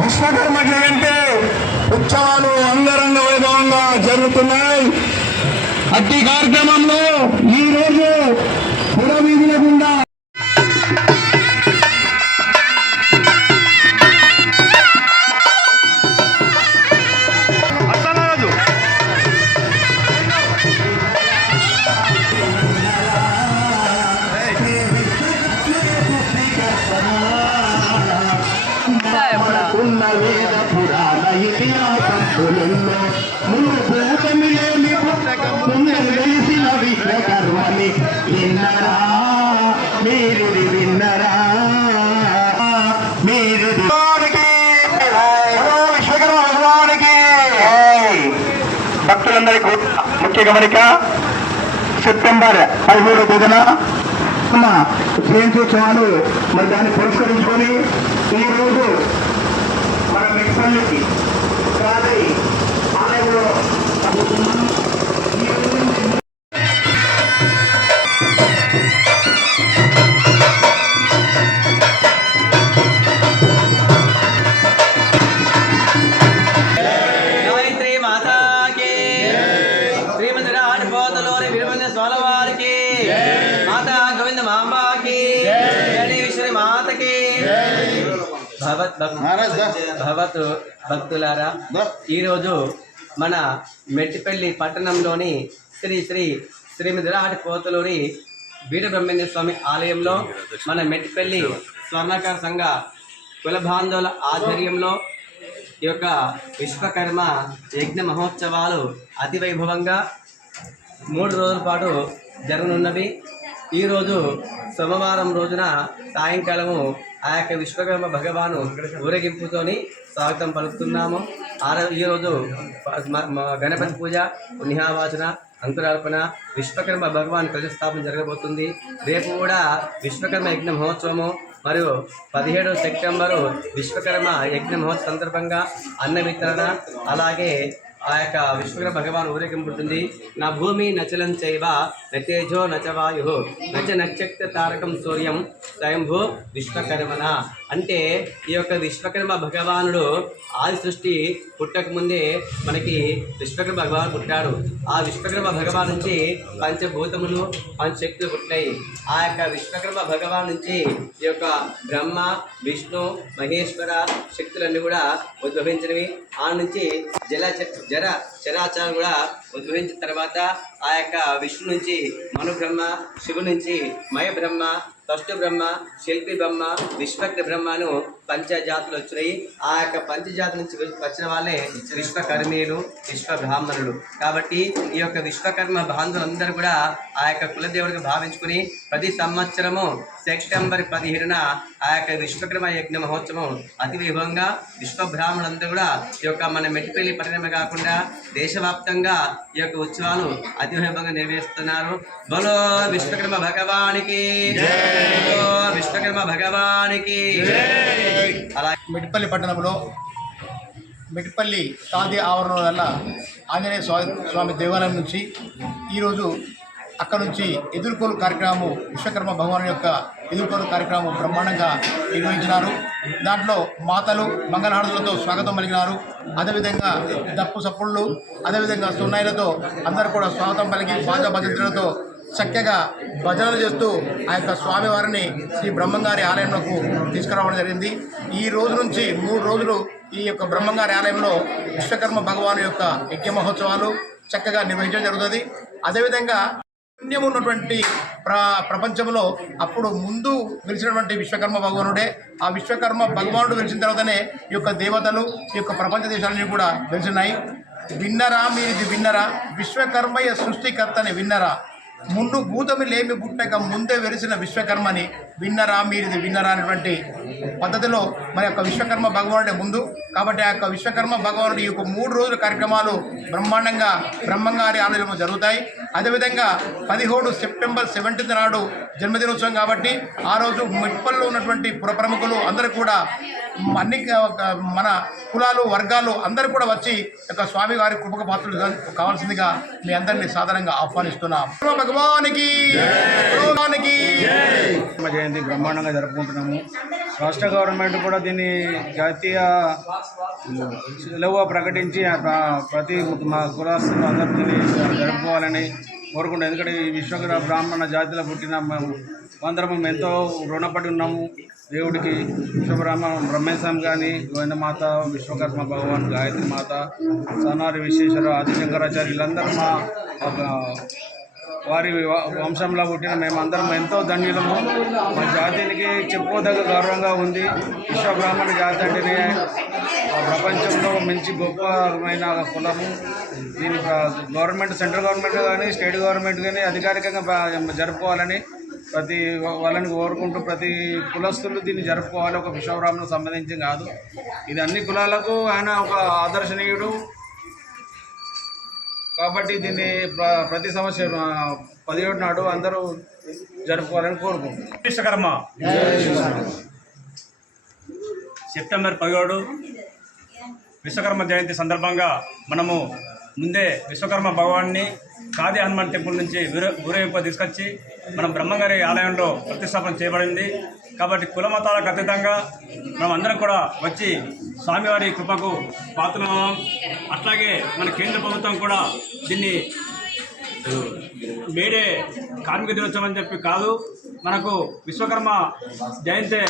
విశ్వకర్మ జయంతి ఉత్సవాలు అంగరంగ వైభవంగా జరుగుతున్నాయి. అట్టి కార్యక్రమంలో ఈ రోజు పురవీధుల గుండా వేద పురాణ ఇతిహాసంలో మూలభూతమిలేని వెలిసిన విశ్వకర్మని విన్నరా మీరు విన్నరా మీరు విశ్వకర్మ భగవానికి. భక్తులందరికీ ముఖ్య గమనిక, సెప్టెంబర్ 17వ తేదీన జయంత్యోత్సవాలు మరి దాన్ని పురస్కరించుకొని ఈరోజు మన మెట్పల్లికి కాదై ఆలయంలో గాయత్రి మాతాకి, శ్రీమందిర ఆడిపోతలోని విలువైన సోలవారికి, మాతా గోవింద మాంబాకి, గణేశ్వరి మాతకి. భగవత్ భక్తులారా, ఈరోజు మన మెట్టిపల్లి పట్టణంలోని శ్రీ శ్రీ శ్రీమదిరాటి కోతలూరి వీరబ్రహ్మణ్య స్వామి ఆలయంలో మన మెట్టిపల్లి స్వర్ణకార సంఘ కుల బాంధవుల ఆధ్వర్యంలో ఈ యొక్క విశ్వకర్మ యజ్ఞ మహోత్సవాలు అతి వైభవంగా 3 రోజుల పాటు జరగనున్నవి. ఈరోజు సోమవారం రోజున సాయంకాలము ఆ యొక్క విశ్వకర్మ భగవాను ఊరేగింపుతోని స్వాగతం పలుకుతున్నాము. ఈరోజు గణపతి పూజ, పుణ్యావాచన, అంకురార్పణ, విశ్వకర్మ భగవాన్ ప్రతిష్టాపన జరగబోతుంది. రేపు కూడా విశ్వకర్మ యజ్ఞ మహోత్సవము మరియు 17 సెప్టెంబరు విశ్వకర్మ యజ్ఞ మహోత్సవం సందర్భంగా అన్న వితరణ, అలాగే ఆ యొక్క విశ్వకర్మ భగవాన్ ఊరేగింపుతుంది. నా భూమి నచలం చైవ నతేజో నచవాయు నచ నక్షత్ర తారకం సూర్యం స్వయంభూ విశ్వకర్మన. అంటే ఈ యొక్క విశ్వకర్మ భగవానుడు ఆది సృష్టి పుట్టక ముందే మనకి విశ్వకర్మ భగవాన్ పుట్టాడు. ఆ విశ్వకర్మ భగవాన్ నుంచి పంచభూతములు, పంచశక్తులు పుట్టాయి. ఆ యొక్క విశ్వకర్మ భగవాన్ నుంచి ఈ యొక్క బ్రహ్మ, విష్ణు, మహేశ్వర శక్తులన్నీ కూడా ఉద్భవించినవి. ఆ నుంచి చరాచారం కూడా ఉద్భవించిన తర్వాత ఆ యొక్క విష్ణు నుంచి మను బ్రహ్మ, శివు నుంచి మయ బ్రహ్మ, తష్టు బ్రహ్మ, శిల్పి బ్రహ్మ, విశ్వజ్ఞ బ్రహ్మను పంచజాతులు వచ్చినాయి. ఆ యొక్క పంచజాతి నుంచి వచ్చిన వాళ్ళే విశ్వకర్మీయులు, విశ్వ బ్రాహ్మణులు. కాబట్టి ఈ యొక్క విశ్వకర్మ బాంధవులందరూ కూడా ఆ యొక్క కులదేవుడికి భావించుకుని ప్రతి సంవత్సరము సెప్టెంబర్ 17న ఆ యొక్క విశ్వకర్మ యజ్ఞ మహోత్సవం అతి వైభవంగా విశ్వ బ్రాహ్మణులందరూ కూడా ఈ యొక్క మన మెట్టిపల్లి పట్టణమే కాకుండా దేశవ్యాప్తంగా ఈ యొక్క ఉత్సవాలు అతి వైభవంగా నిర్వహిస్తున్నారు. బలో విశ్వకర్మ భగవానికి, బలో విశ్వకర్మ భగవానికి. అలా మెట్టిపల్లి పట్టణంలో మెట్టిపల్లి తాది ఆవరణం వల్ల ఆంజనేయ స్వామి దేవాలయం నుంచి ఈరోజు అక్కడ నుంచి ఎదుర్కోలు కార్యక్రమం, విశ్వకర్మ భగవాన్ యొక్క ఎదుర్కోలు కార్యక్రమం బ్రహ్మాండంగా నిర్వహించినారు. దాంట్లో మాతలు మంగళహారతులతో స్వాగతం పలికినారు. అదేవిధంగా దప్పు సప్పుళ్ళు, అదేవిధంగా సున్నాయిలతో అందరూ కూడా స్వాగతం పలికి బాజా భజంత్రులతో చక్కగా భజనలు చేస్తూ ఆ యొక్క స్వామివారిని శ్రీ బ్రహ్మంగారి ఆలయంలోకి తీసుకురావడం జరిగింది. ఈ రోజు నుంచి 3 రోజులు ఈ యొక్క బ్రహ్మంగారి ఆలయంలో విశ్వకర్మ భగవాను యొక్క యజ్ఞ మహోత్సవాలు చక్కగా నిర్వహించడం జరుగుతుంది. అదేవిధంగా పుణ్యం ఉన్నటువంటి ప్రపంచంలో అప్పుడు ముందు వెలిసినటువంటి విశ్వకర్మ భగవానుడే. ఆ విశ్వకర్మ భగవానుడు వెలిసిన తర్వాతనే ఈ యొక్క దేవతలు, ఈ యొక్క ప్రపంచ దేశాలన్నీ కూడా వెలిసినాయి. విన్నరా మీరిది విన్నరా, విశ్వకర్మయ్య సృష్టికర్తని విన్నరా, ముందు భూతమి లేమి పుట్టక ముందే వెలిసిన విశ్వకర్మని విన్నరా మీరిది విన్నరా అనేటువంటి పద్ధతిలో మన యొక్క విశ్వకర్మ భగవానుడే ముందు. కాబట్టి ఆ యొక్క విశ్వకర్మ భగవానుడి యొక్క 3 రోజుల కార్యక్రమాలు బ్రహ్మాండంగా బ్రహ్మంగారి ఆలయంలో జరుగుతాయి. అదేవిధంగా 17 సెప్టెంబర్ 17 నాడు జన్మదినోత్సవం కాబట్టి ఆ రోజు మెట్పల్లో ఉన్నటువంటి పురప్రముఖులు అందరూ కూడా అన్ని మన కులాలు వర్గాలు అందరూ కూడా వచ్చి యొక్క స్వామివారి కృపక పాత్రలు కావాల్సిందిగా మీ అందరినీ సాధారణంగా ఆహ్వానిస్తున్నాం. భగవానికి జయంతి బ్రహ్మాండంగా జరుపుకుంటున్నాము. రాష్ట్ర గవర్నమెంట్ కూడా దీన్ని జాతీయ సెలవుగా ప్రకటించి ప్రతి మా కులాస్తులు అందరూ దీన్ని జరుపుకోవాలని కోరుకుంటాం. ఎందుకంటే ఈ విశ్వకర్మ బ్రాహ్మణ జాతిలో పుట్టిన అందరం ఎంతో రుణపడి ఉన్నాము దేవుడికి. బ్రహ్మేశం కానీ, గోవిందమాత, విశ్వకర్మ భగవాన్, గాయత్రి మాత, సనారి విశ్వేశ్వర, ఆదిశంకరాచార్య వీళ్ళందరూ వారి వంశంలో పుట్టిన మేమందరం ఎంతో ధన్యులము. మా జాతికి చెప్పుకోదగ్గ గౌరవంగా ఉంది. విశ్వబ్రాహ్మణ జాతి అంటేనే ప్రపంచంలో మంచి గొప్పమైన కులము. దీని గవర్నమెంట్, సెంట్రల్ గవర్నమెంట్ కానీ స్టేట్ గవర్నమెంట్ కానీ అధికారికంగా జరుపుకోవాలని ప్రతి వాళ్ళని కోరుకుంటూ ప్రతి కులస్తులు దీన్ని జరుపుకోవాలి. ఒక విశ్వబ్రాహ్మణకు సంబంధించి కాదు, ఇది అన్ని కులాలకు ఆయన ఒక ఆదర్శనీయుడు. కాబట్టి దీన్ని ప్రతి సంవత్సరం 17 నాడు అందరూ జరుపుకోవాలని కోరుకుంటున్నాం. విశ్వకర్మ సెప్టెంబర్ 17 విశ్వకర్మ జయంతి సందర్భంగా మనము ముందే విశ్వకర్మ భగవాన్ని కాది హనుమాన్ టెంపుల్ నుంచి ఊరేగింపు తీసుకొచ్చి మనం బ్రహ్మంగారి ఆలయంలో ప్రతిష్టాపన చేయబడింది. కాబట్టి కుల మతాలకు అతీతంగా మనం అందరం కూడా వచ్చి స్వామివారి కృపకు పాత్రలం. అట్లాగే మన కేంద్ర ప్రభుత్వం కూడా దీన్ని మేడే కార్మిక దినోత్సవం అని చెప్పి కాదు, మనకు విశ్వకర్మ జయంతి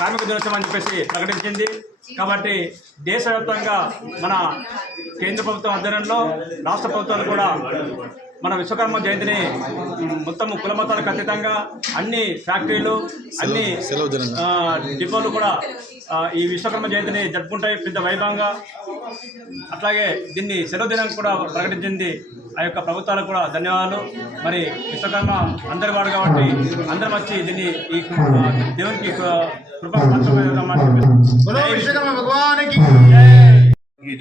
కార్మిక దినోత్సవం అని చెప్పేసి ప్రకటించింది. కాబట్టి దేశవ్యాప్తంగా మన కేంద్ర ప్రభుత్వం ఆధ్వర్యంలో రాష్ట్ర ప్రభుత్వాలు కూడా మన విశ్వకర్మ జయంతిని మొత్తం కుల మతాలకు అతీతంగా అన్ని ఫ్యాక్టరీలు, అన్ని డిపోలు కూడా ఈ విశ్వకర్మ జయంతిని జరుపుకుంటాయి పెద్ద వైభవంగా. అట్లాగే దీన్ని సెలవు దినం కూడా ప్రకటించింది. ఆ యొక్క ప్రభుత్వాలకు కూడా ధన్యవాదాలు. మరి విశ్వకర్మ అందరి వాడు కాబట్టి అందరం వచ్చి దీన్ని ఈ దేవునికి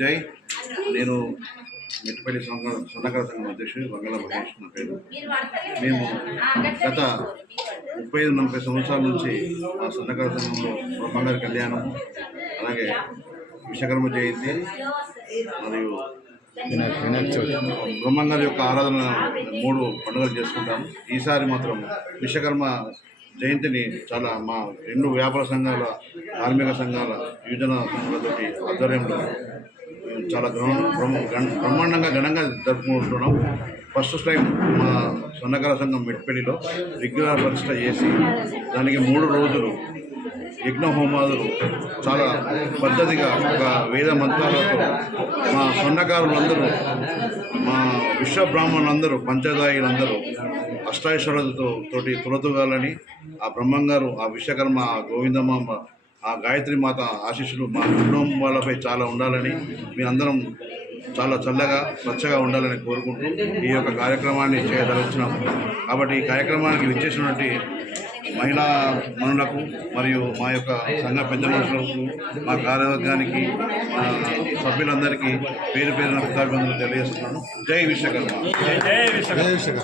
జై. నేను మెట్టిపల్లి స్వర్ణకార సంఘం అధ్యక్షుడు బంగాళ మహేష్ నా పేరు. మేము గత 35-40 సంవత్సరాల నుంచి మా స్వర్ణకార సంఘంలో బ్రహ్మంగారి కళ్యాణం, అలాగే విశ్వకర్మ జయంతి మరియు బ్రహ్మంగారి యొక్క ఆరాధన 3 పండుగలు చేసుకుంటాము. ఈసారి మాత్రం విశ్వకర్మ జయంతిని చాలా మా 2 వ్యాపార సంఘాల, కార్మిక సంఘాల, యువజన సంఘాలతో ఆధ్వర్యంలో చాలా బ్రహ్మాండంగా ఘనంగా జరుపుకుంటున్నాం. ఫస్ట్ టైం మా స్వర్ణకార సంఘం మెట్టిపల్లిలో విగ్రహ ప్రతిష్ఠ చేసి దానికి 3 రోజులు యజ్ఞ హోమాదులు చాలా పద్ధతిగా ఒక వేద మంత్రాలతో మా స్వర్ణకారులందరూ, మా విశ్వబ్రాహ్మణులందరూ, పంచదాయిలందరూ అష్టాైశ్వర్యాలతో తోటి తులతూగాలని ఆ బ్రహ్మంగారు, ఆ విశ్వకర్మ, ఆ గోవిందమాంబ ఆ గాయత్రి మాత ఆశీస్సులు మా కుటుంబాలపై చాలా ఉండాలని మీ అందరం చాలా చల్లగా స్వచ్ఛగా ఉండాలని కోరుకుంటూ ఈ యొక్క కార్యక్రమాన్ని చేయదలుచున్నాము. కాబట్టి ఈ కార్యక్రమానికి విచ్చేసినటువంటి మహిళా మనులకు మరియు మా యొక్క సంఘ పెద్ద మనుషులకు, మా కార్యవర్గానికి, మా సభ్యులందరికీ పేరు పేరున కృతజ్ఞతలు తెలియజేస్తున్నాను. జై విశ్వకర్మ. జై విశ్వకర్మ.